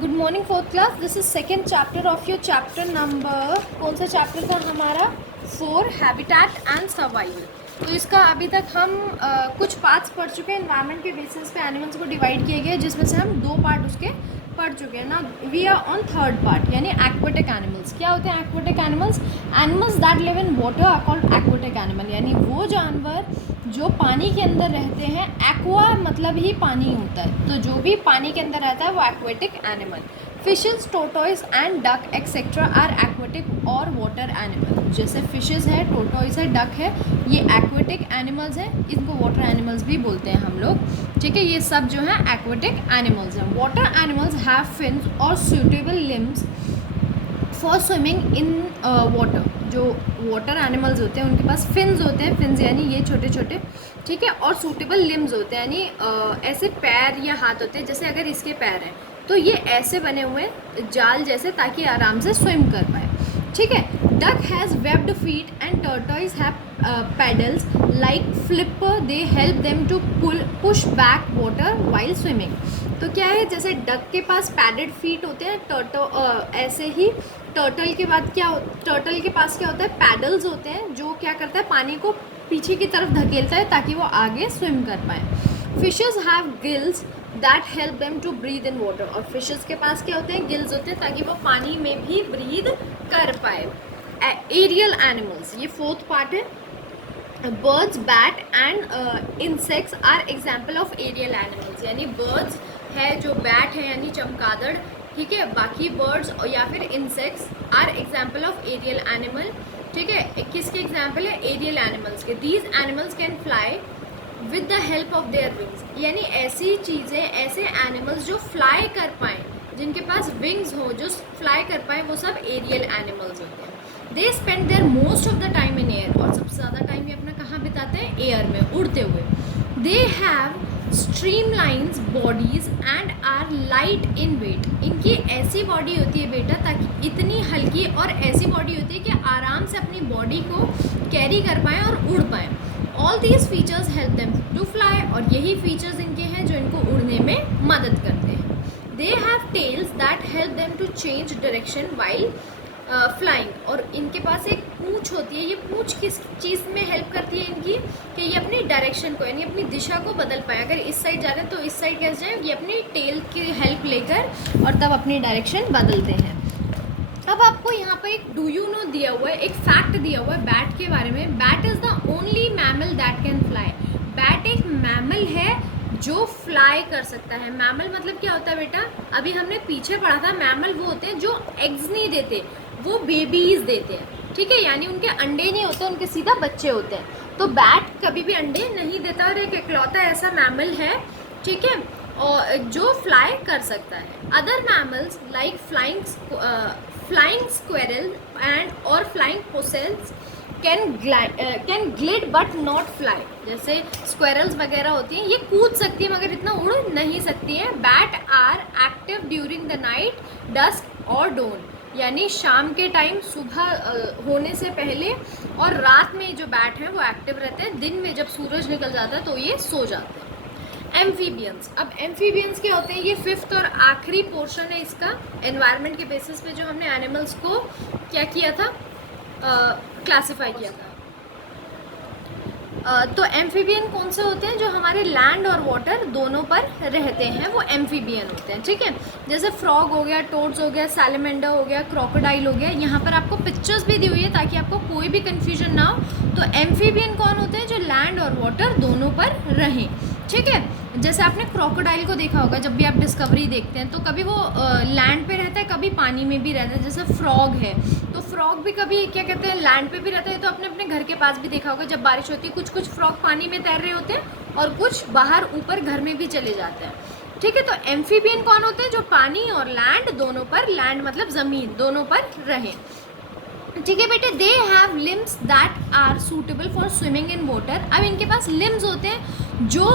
Good morning fourth class. This is second chapter of your chapter number. कौन सा chapter था हमारा? 4, habitat and survival. तो इसका अभी तक हम कुछ पार्ट्स पढ़ चुके हैं. एनवायरनमेंट के बेसिस पे एनिमल्स को डिवाइड किए गए, जिसमें से हम 2 पार्ट उसके पढ़ चुके हैं ना. We are on third part, यानी एक्वेटिक एनिमल्स. क्या होते हैं aquatic animals? Animals that live in water are called aquatic animal, यानी वो जानवर जो पानी के अंदर रहते हैं. एक्वा मतलब ही पानी होता है, तो जो भी पानी के अंदर रहता है वो aquatic animal. Fishes, tortoise and duck etcetera are aquatic और वाटर एनिमल. जैसे फिशेस है, टोटॉइज है, डक है, ये एक्वेटिक एनिमल्स हैं. इनको वाटर एनिमल्स भी बोलते हैं हम लोग. ठीक है, ये सब जो है एक्वेटिक एनिमल्स हैं. वाटर एनिमल्स हैव फिन्स और suitable limbs for swimming in water. जो वाटर एनिमल्स होते हैं उनके पास फिन्स होते हैं. फिन्स यानी ये छोटे छोटे, ठीक है, और सूटेबल लिम्स होते हैं, यानी ऐसे पैर या हाथ होते हैं. जैसे अगर इसके पैर हैं तो ये ऐसे बने हुए जाल जैसे, ताकि आराम से स्विम कर पाए. ठीक है. Duck has webbed feet and tortoise have paddles like flipper. They help them to push back water while swimming. तो क्या है, जैसे डक के पास पैडेड फीट होते हैं, ऐसे ही टर्टल के बाद टर्टल के पास क्या होता है, पैडल्स होते हैं, जो क्या करता है, पानी को पीछे की तरफ धकेलता है ताकि वो आगे स्विम कर पाए. Fishes have gills that help them to breathe in water. और फिशेस के पास क्या होते हैं, गिल्स होते हैं, ताकि वो पानी में भी ब्रीद कर पाए. एरियल एनिमल्स, ये फोर्थ पार्ट है. Birds, bat and insects are example of aerial animals. यानी बर्ड्स है जो बैट है यानी चमगादड़, ठीक है. बाकी बर्ड्स या फिर insects are example of aerial animal. ठीक है, किसके एग्जाम्पल है? एरियल एनिमल्स के. These animals can fly with the help of their wings. यानी ऐसी चीज़ें, ऐसे एनिमल्स जो फ्लाई कर पाएँ, जिनके पास विंग्स हो, जो फ्लाई कर पाएँ, वो सब एरियल एनिमल्स होते हैं. They spend their most of the time in air. और सबसे ज़्यादा टाइम ये अपना कहाँ बिताते हैं? एयर में, उड़ते हुए. They have streamlines bodies and are light in weight. इनकी ऐसी बॉडी होती है बेटा, ताकि इतनी हल्की और ऐसी बॉडी होती है कि आराम से अपनी बॉडी को कैरी कर पाएँ और उड़ पाएँ. All these features help them to fly. और यही फीचर्स इनके हैं जो इनको उड़ने में मदद करते हैं. They have tails that help them to change direction while flying. और इनके पास एक पूँछ होती है. ये पूँछ किस चीज़ में हेल्प करती है इनकी, कि ये अपनी डायरेक्शन को, यानी अपनी दिशा को बदल पाए. अगर इस साइड जा रहे हैं तो इस साइड कैसे जाए, ये अपनी टेल की हेल्प लेकर और तब अपनी डायरेक्शन बदलते हैं. अब आपको यहाँ पर एक डू यू नो दिया हुआ है, एक फैक्ट दिया हुआ है बैट के बारे में. Bat is the only mammal that can fly. Bat एक मैमल है जो फ्लाई कर सकता है. मैमल मतलब क्या होता है बेटा? अभी हमने पीछे पढ़ा था, मैमल वो होते हैं जो एग्स नहीं देते, वो बेबीज देते हैं. ठीक है, यानी उनके अंडे नहीं होते, उनके सीधा बच्चे होते हैं. तो बैट कभी भी अंडे नहीं देता और एक इकलौता ऐसा मैमल है, ठीक है, और जो फ्लाई कर सकता है. Other mammals like flying squirrel and और flying possums can glide but not fly. जैसे स्क्वेरल्स वगैरह होती हैं, ये कूद सकती है मगर इतना उड़ नहीं सकती हैं. Bat are active during the night, dusk और डोन. यानी शाम के टाइम, सुबह होने से पहले और रात में जो बैट हैं वो एक्टिव रहते हैं. दिन में जब सूरज निकल जाता है तो ये सो जाते हैं. एम्फीबियंस. अब एम्फीबियंस क्या होते हैं? ये फिफ्थ और आखिरी पोर्शन है इसका. एनवायरनमेंट के बेसिस पे जो हमने एनिमल्स को क्या किया था, क्लासिफाई किया था. तो एम्फीबियन कौन से होते हैं? जो हमारे लैंड और वाटर दोनों पर रहते हैं, वो एम्फीबियन होते हैं. ठीक है, जैसे फ्रॉग हो गया, टोड्स हो गया, सैलमेंडर हो गया, क्रोकोडाइल हो गया. यहाँ पर आपको पिक्चर्स भी दी हुई है ताकि आपको कोई भी कन्फ्यूजन ना हो. तो एम्फीबियन कौन होते हैं? जो लैंड और वाटर दोनों पर रहें. ठीक है, जैसे आपने क्रोकोडाइल को देखा होगा, जब भी आप डिस्कवरी देखते हैं तो कभी वो लैंड पे रहता है, कभी पानी में भी रहता है. जैसे फ्रॉग है तो फ्रॉग भी कभी क्या कहते हैं, लैंड पे भी रहता है. तो अपने अपने घर के पास भी देखा होगा, जब बारिश होती है कुछ कुछ फ्रॉग पानी में तैर रहे होते हैं और कुछ बाहर ऊपर घर में भी चले जाते हैं. ठीक है, तो एम्फीबियन कौन होते हैं? जो पानी और लैंड दोनों पर, लैंड मतलब ज़मीन, दोनों पर रहें. ठीक है बेटे. They have limbs that are suitable for swimming in water. अब इनके पास लिम्स होते हैं जो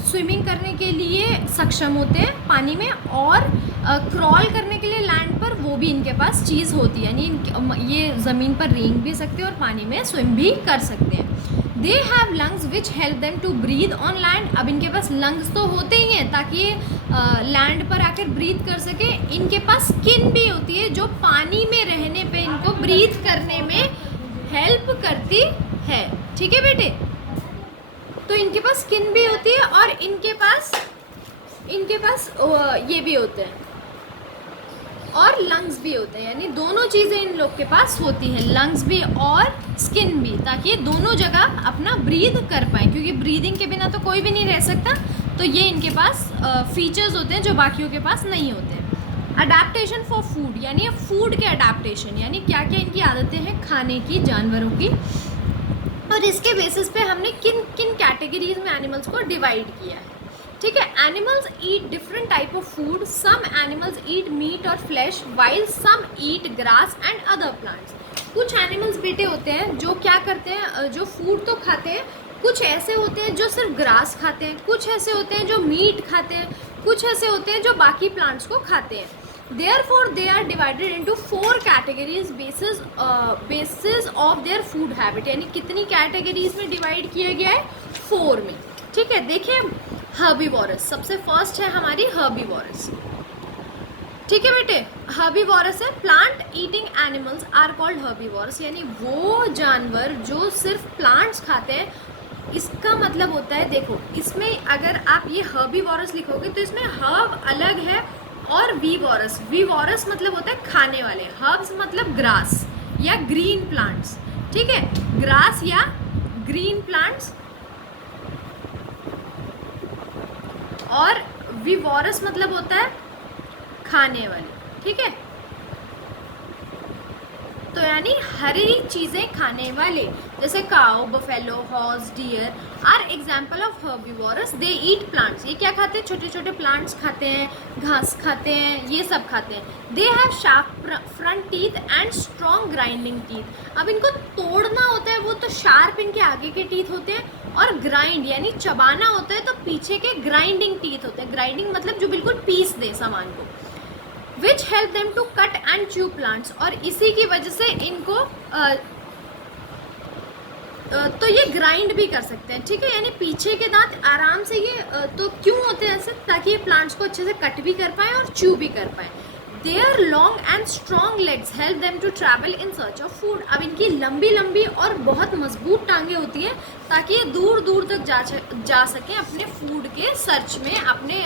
स्विमिंग करने के लिए सक्षम होते हैं पानी में, और क्रॉल करने के लिए लैंड पर, वो भी इनके पास चीज़ होती है. यानी ये ज़मीन पर रेंग भी सकते हैं और पानी में स्विम भी कर सकते हैं. They have lungs which help them to breathe on land. अब इनके पास लंग्स तो होते ही हैं ताकि ये लैंड पर आकर ब्रीथ कर सके। इनके पास स्किन भी होती है जो पानी में रहने पे इनको ब्रीथ करने में हेल्प करती है। ठीक है बेटे, तो इनके पास स्किन भी होती है और इनके पास ये भी होते हैं और लंग्स भी होते हैं, यानी दोनों चीज़ें इन लोग के पास होती हैं, लंग्स भी और स्किन भी, ताकि ये दोनों जगह अपना ब्रीद कर पाएँ, क्योंकि ब्रीदिंग के बिना तो कोई भी नहीं रह सकता। तो ये इनके पास फीचर्स होते हैं जो बाकियों के पास नहीं होते हैं। अडेप्टेशन फॉर फूड, यानी फूड के अडेप्टेशन, यानी क्या क्या इनकी आदतें हैं खाने की, जानवरों की, और इसके बेसिस पे हमने किन किन कैटेगरीज में एनिमल्स को डिवाइड किया है। ठीक है, animals eat different type of food, some animals eat meat और flesh while some eat grass and other plants. कुछ एनिमल्स बेटे होते हैं जो क्या करते हैं, जो फूड तो खाते हैं, कुछ ऐसे होते हैं जो सिर्फ ग्रास खाते हैं, कुछ ऐसे होते हैं जो मीट खाते हैं, कुछ ऐसे होते हैं जो बाकी प्लांट्स को खाते हैं। Therefore, they are divided into 4 categories basis of their food habit, यानी कितनी कैटेगरीज में डिवाइड किया गया है, 4 में। ठीक है, देखिए हर्बीवोरस सबसे फर्स्ट है हमारी हर्बीवोरस। ठीक है बेटे, हर्बीवोरस है, plant eating animals are called herbivorous, यानी वो जानवर जो सिर्फ प्लांट्स खाते हैं। इसका मतलब होता है, देखो इसमें अगर आप ये हर्बीवोरस लिखोगे तो इसमें हर्ब अलग है और वीवोरस, वीवोरस मतलब होता है खाने वाले, हर्ब्स मतलब ग्रास या ग्रीन प्लांट्स। ठीक है, ग्रास या ग्रीन प्लांट्स, और वीवोरस मतलब होता है खाने वाले। ठीक है, तो यानी हरी चीज़ें खाने वाले, जैसे cow, buffalo, horse, deer are example of herbivorous. They eat plants, ये क्या खाते हैं, छोटे छोटे प्लांट्स खाते हैं, घास खाते हैं, ये सब खाते हैं। They have sharp front teeth and strong grinding teeth. अब इनको तोड़ना होता है, वो तो शार्प इनके आगे के टीथ होते हैं, और ग्राइंड यानी चबाना होता है तो पीछे के ग्राइंडिंग टीथ होते हैं। ग्राइंडिंग मतलब जो बिल्कुल पीस दे सामान को। Which help them to cut and chew plants, और इसी की वजह से इनको तो ये ग्राइंड भी कर सकते हैं। ठीक है, यानी पीछे के दांत आराम से ये तो क्यों होते हैं ऐसे, ताकि ये प्लांट्स को अच्छे से कट भी कर पाएँ और च्यू भी कर पाएँ। Their long and strong legs help them to travel in search of food. अब इनकी लंबी लंबी और बहुत मजबूत टांगें होती हैं ताकि ये दूर दूर तक जा सकें अपने फूड के सर्च में, अपने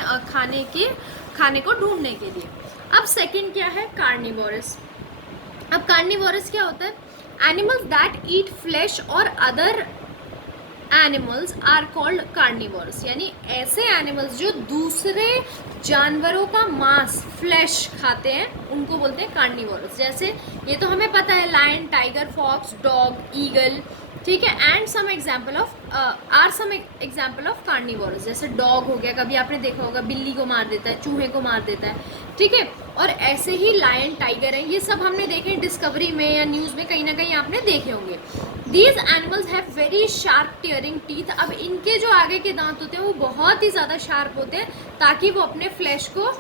खाने को ढूंढने के लिए। अब सेकंड क्या है, कार्निवोरस। अब कार्निवोरस क्या होता है, एनिमल्स दैट ईट फ्लैश और other animals are called carnivorous, यानी ऐसे एनिमल्स जो दूसरे जानवरों का मांस, फ्लैश खाते हैं, उनको बोलते हैं कार्निवोरस। जैसे ये तो हमें पता है, lion, tiger, fox, dog, eagle. ठीक है, and some example of carnivorous, जैसे डॉग हो गया, कभी आपने देखा होगा बिल्ली को मार देता है, चूहे को मार देता है। ठीक है, और ऐसे ही लायन, टाइगर है, ये सब हमने देखे डिस्कवरी में या न्यूज़ में, कहीं ना कहीं आपने देखे होंगे। These animals have very sharp tearing teeth. अब इनके जो आगे के दांत होते हैं वो बहुत ही ज़्यादा शार्प होते हैं ताकि वो अपने फ्लैश को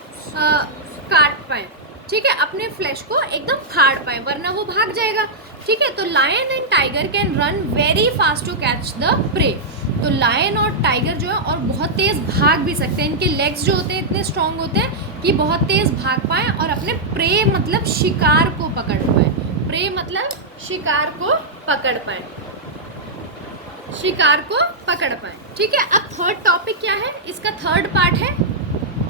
काट पाएँ। ठीक है, अपने फ्लैश को एकदम फाड़ पाए, वरना वो भाग जाएगा। ठीक है, तो lion and tiger can run very fast to catch the prey. तो लायन और टाइगर जो है और बहुत तेज़ भाग भी सकते हैं, इनके लेग्स जो होते हैं इतने स्ट्रॉन्ग होते हैं कि बहुत तेज़ भाग पाएँ और अपने प्रे मतलब शिकार को पकड़ पाएँ। प्रे मतलब शिकार को पकड़ पाएँ, शिकार को पकड़ पाएँ। ठीक है, अब थर्ड टॉपिक क्या है, इसका थर्ड पार्ट है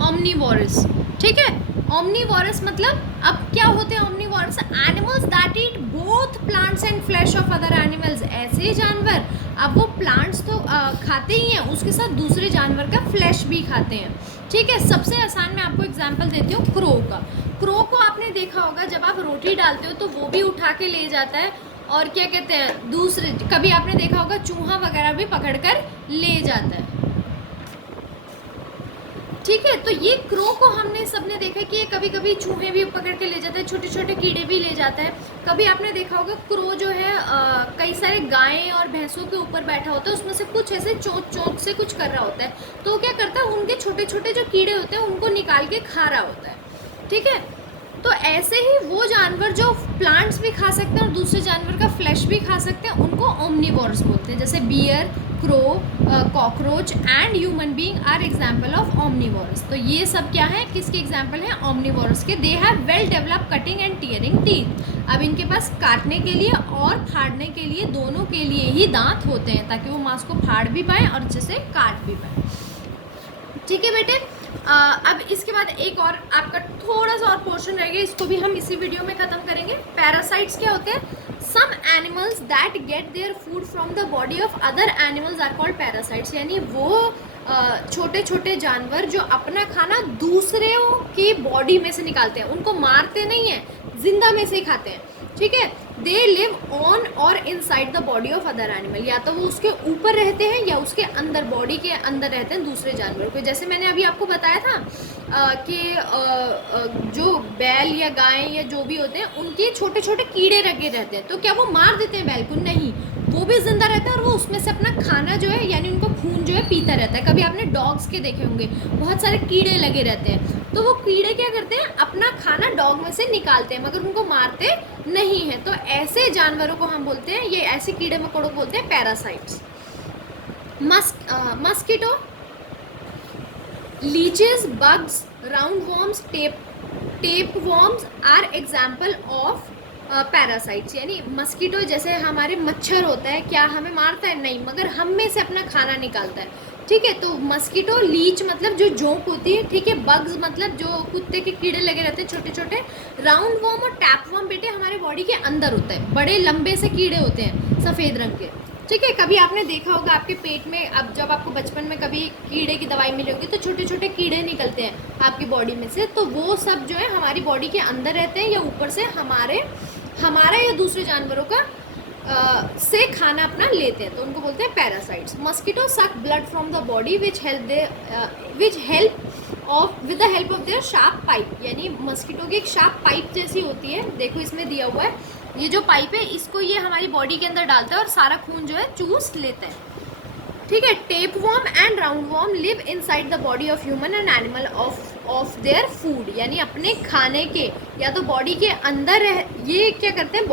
ओमनीवोरस। ठीक है, ओमनीवोरस मतलब अब क्या होते हैं omnivorous, animals that eat both plants and flash of other animals. ऐसे जानवर, अब वो प्लांट्स तो खाते ही हैं, उसके साथ दूसरे जानवर का फ्लैश भी खाते हैं। ठीक है, सबसे आसान मैं आपको एग्जांपल देती हूँ क्रो का। क्रो को आपने देखा होगा, जब आप रोटी डालते हो तो वो भी उठा के ले जाता है, और क्या कहते हैं दूसरे, कभी आपने देखा होगा चूहा वगैरह भी पकड़ कर ले जाता है। ठीक है, तो ये क्रो को हमने सबने देखा कि ये कभी कभी चूहे भी पकड़ के ले जाता है, छोटे छोटे कीड़े भी ले जाता है। कभी आपने देखा होगा क्रो जो है कई सारे गायें और भैंसों के ऊपर बैठा होता है, उसमें से कुछ ऐसे चोंच से कुछ कर रहा होता है, तो क्या करता है उनके छोटे छोटे जो कीड़े होते हैं उनको निकाल के खा रहा होता है। ठीक है, तो ऐसे ही वो जानवर जो प्लांट्स भी खा सकते हैं और दूसरे जानवर का फ्लैश भी खा सकते हैं उनको ओमनीवोरस बोलते हैं। जैसे bear, crow, cockroach and human being are example of omnivorous. तो ये सब क्या है, किसके एग्जाम्पल हैं, ओमनीवोरस के। They have well develop cutting and tearing teeth. अब इनके पास काटने के लिए और फाड़ने के लिए दोनों के लिए ही दांत होते हैं ताकि वो मांस को फाड़ भी पाए और अच्छे से काट भी पाए। ठीक है बेटे। अब इसके बाद एक और आपका थोड़ा सा और पोर्शन रहेगा, इसको भी हम इसी वीडियो में ख़त्म करेंगे। पैरासाइट्स क्या होते हैं? Some animals that get their food from the body of other animals are called parasites. यानी वो छोटे छोटे जानवर जो अपना खाना दूसरे की बॉडी में से निकालते हैं, उनको मारते नहीं हैं, जिंदा में से ही खाते हैं। ठीक है। दे लिव ऑन और inside the body of other animal. या तो वो उसके ऊपर रहते हैं या उसके अंदर, बॉडी के अंदर रहते हैं दूसरे जानवरों के। जैसे मैंने अभी आपको बताया था कि जो बैल या गाय या जो भी होते हैं उनके छोटे छोटे कीड़े लगे रहते हैं। तो क्या वो मार देते हैं बैल को? नहीं, वो भी जिंदा रहता है और वो उसमें से अपना खाना जो है, यानी उनको खून जो है पीता रहता है। कभी आपने डॉग्स के देखे होंगे, बहुत सारे कीड़े लगे रहते हैं। तो वो कीड़े क्या करते हैं, अपना खाना डॉग में से निकालते हैं मगर उनको मारते नहीं है। तो ऐसे जानवरों को हम बोलते हैं, ये ऐसे कीड़े मकोड़ों को बोलते हैं parasites. Mosquito, leeches, bugs, round worms, tape worms are example of parasites. यानी मस्कीटो जैसे हमारे मच्छर होता है, क्या हमें मारता है? नहीं, मगर हम में से अपना खाना निकालता है। ठीक है। तो मस्कीटो, लीच मतलब जो जोंक होती है, ठीक है। बग्स मतलब जो कुत्ते के कीड़े लगे रहते हैं छोटे छोटे। राउंड वॉर्म और टैप वॉर्म बेटे हमारे बॉडी के अंदर होता है, बड़े लंबे से कीड़े होते हैं सफ़ेद रंग के। ठीक है। कभी आपने देखा होगा आपके पेट में, अब जब आपको बचपन में कभी कीड़े की दवाई मिली होगी तो छोटे छोटे कीड़े निकलते हैं आपकी बॉडी में से। तो वो सब जो है हमारी बॉडी के अंदर रहते हैं या ऊपर से हमारा या दूसरे जानवरों का से खाना अपना लेते हैं, तो उनको बोलते हैं पैरासाइट्स। मस्कीटो सक blood from the body which help with the help of there sharp pipe. यानी मस्कीटो की एक शार्प पाइप जैसी होती है, देखो इसमें दिया हुआ है, ये जो पाइप है इसको ये हमारी बॉडी के अंदर डालता है और सारा खून जो है चूस लेता है। ठीक है। Tape warm and round warm live inside the body of human and animal of their food. यानी अपने खाने के या तो बॉडी के अंदर ये क्या करते हैं,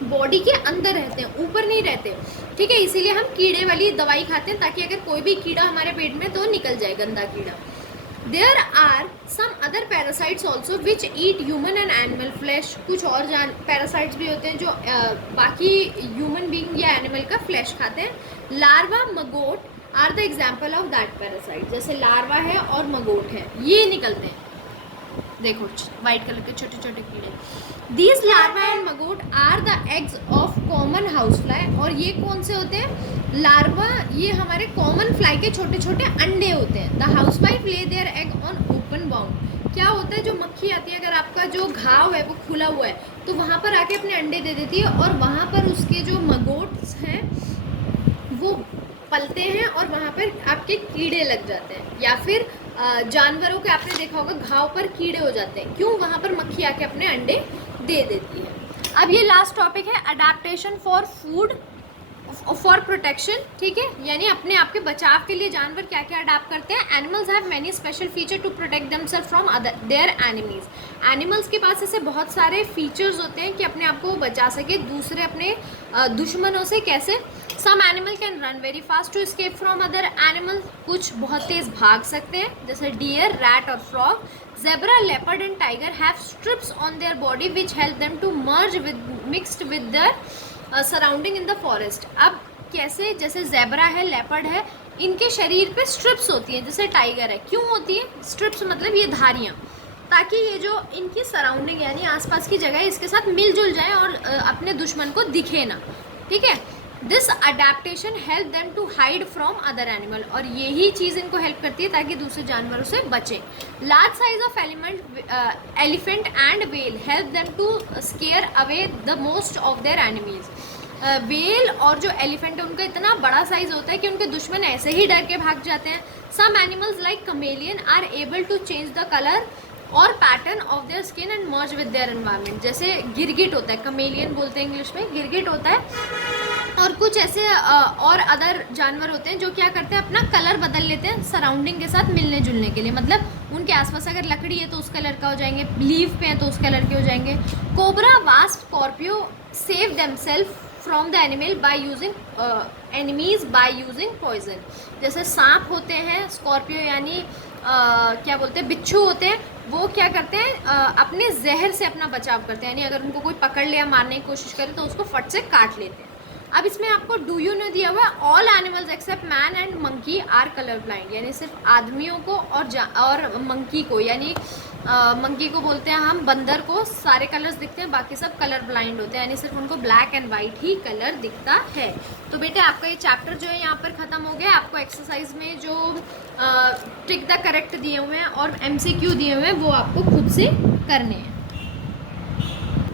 बॉडी के अंदर रहते हैं, ऊपर नहीं रहते। ठीक है। इसीलिए हम कीड़े वाली दवाई खाते हैं ताकि अगर कोई भी कीड़ा हमारे पेट में तो निकल जाए, गंदा कीड़ा। There are some other parasites also which eat human and animal flesh. कुछ और पैरासाइट्स भी होते हैं जो बाकी ह्यूमन बीइंग या एनिमल का फ्लैश खाते हैं। Larva, maggot are the example of that parasite. जैसे लार्वा है और मगोट है, ये निकलते हैं, देखो वाइट कलर के छोटे छोटे कीड़े। These larva and maggot are the eggs of common house fly. और ये कौन से होते हैं? लार्वा, ये हमारे कॉमन फ्लाई के छोटे छोटे अंडे होते हैं। The house wife lay their egg on open bound. क्या होता है, जो मक्खी आती है, अगर आपका जो घाव है वो खुला हुआ है तो वहाँ पर आके अपने अंडे दे देती है और वहाँ पर उसके जो मगोट्स हैं वो पलते हैं और वहाँ पर आपके कीड़े लग जाते हैं। या फिर जानवरों के आपने देखा होगा घाव पर कीड़े हो जाते हैं, क्यों? वहाँ पर मक्खी आके अपने अंडे दे देती है। अब ये लास्ट टॉपिक है adaptation for food for protection. ठीक है। यानी अपने आप के बचाव के लिए जानवर क्या क्या अडेप्ट करते हैं। Animals have many special feature to protect themselves from their enemies. Animals के पास ऐसे बहुत सारे फीचर्स होते हैं कि अपने आप को बचा सके दूसरे अपने दुश्मनों से। कैसे? Some animal can run very fast to escape from other animals. कुछ बहुत तेज भाग सकते हैं जैसे डियर, रैट और frog. Zebra, leopard and tiger have stripes on their body which help them to merge mixed with their surrounding in the forest. अब कैसे? जैसे जेब्रा है, लेपर्ड है, इनके शरीर पे स्ट्रिप्स होती हैं, जैसे टाइगर है। क्यों होती है स्ट्रिप्स? मतलब ये धारियाँ, ताकि ये जो इनकी सराउंडिंग यानी आसपास की जगह है इसके साथ मिलजुल जाए और अपने दुश्मन को दिखे ना। ठीक है। This adaptation help them to hide from other animal. और यही चीज़ इनको हेल्प करती है ताकि दूसरे जानवरों से बचें। Large size of elephant and whale help them to scare away the most of their enemies. Whale और जो एलिफेंट है उनका इतना बड़ा साइज होता है कि उनके दुश्मन ऐसे ही डर के भाग जाते हैं। Some animals like chameleon are able to change the colour और pattern of their skin and merge with their environment. जैसे गिरगिट होता है, कमेलियन बोलते हैं इंग्लिश में, गिरगिट होता है। और कुछ ऐसे और अदर जानवर होते हैं जो क्या करते हैं, अपना कलर बदल लेते हैं सराउंडिंग के साथ मिलने जुलने के लिए। मतलब उनके आसपास अगर लकड़ी है तो उस कलर का हो जाएंगे, लीव पे हैं तो उस कलर के हो जाएंगे। Cobra, wasp, scorpio save themselves from the animal by using enemies by using poison. जैसे सांप होते हैं, स्कॉर्पियो यानी क्या बोलते हैं, बिच्छू होते हैं, वो क्या करते हैं, अपने जहर से अपना बचाव करते हैं, यानी अगर उनको कोई पकड़ लिया, मारने की कोशिश करे तो उसको फट से काट लेते हैं। अब इसमें आपको डू यू नो दिया हुआ है, all animals except man and monkey are colour blind, यानी सिर्फ आदमियों को और मंकी को, यानी मंकी को बोलते हैं हम, बंदर को सारे कलर्स दिखते हैं, बाकी सब कलर ब्लाइंड होते हैं, यानी सिर्फ उनको black and white he colour दिखता है। तो बेटे आपका ये चैप्टर जो है यहाँ पर ख़त्म हो गया। आपको एक्सरसाइज में जो टिक द करेक्ट दिए हुए हैं और MCQ दिए हुए हैं वो आपको खुद से करने हैं।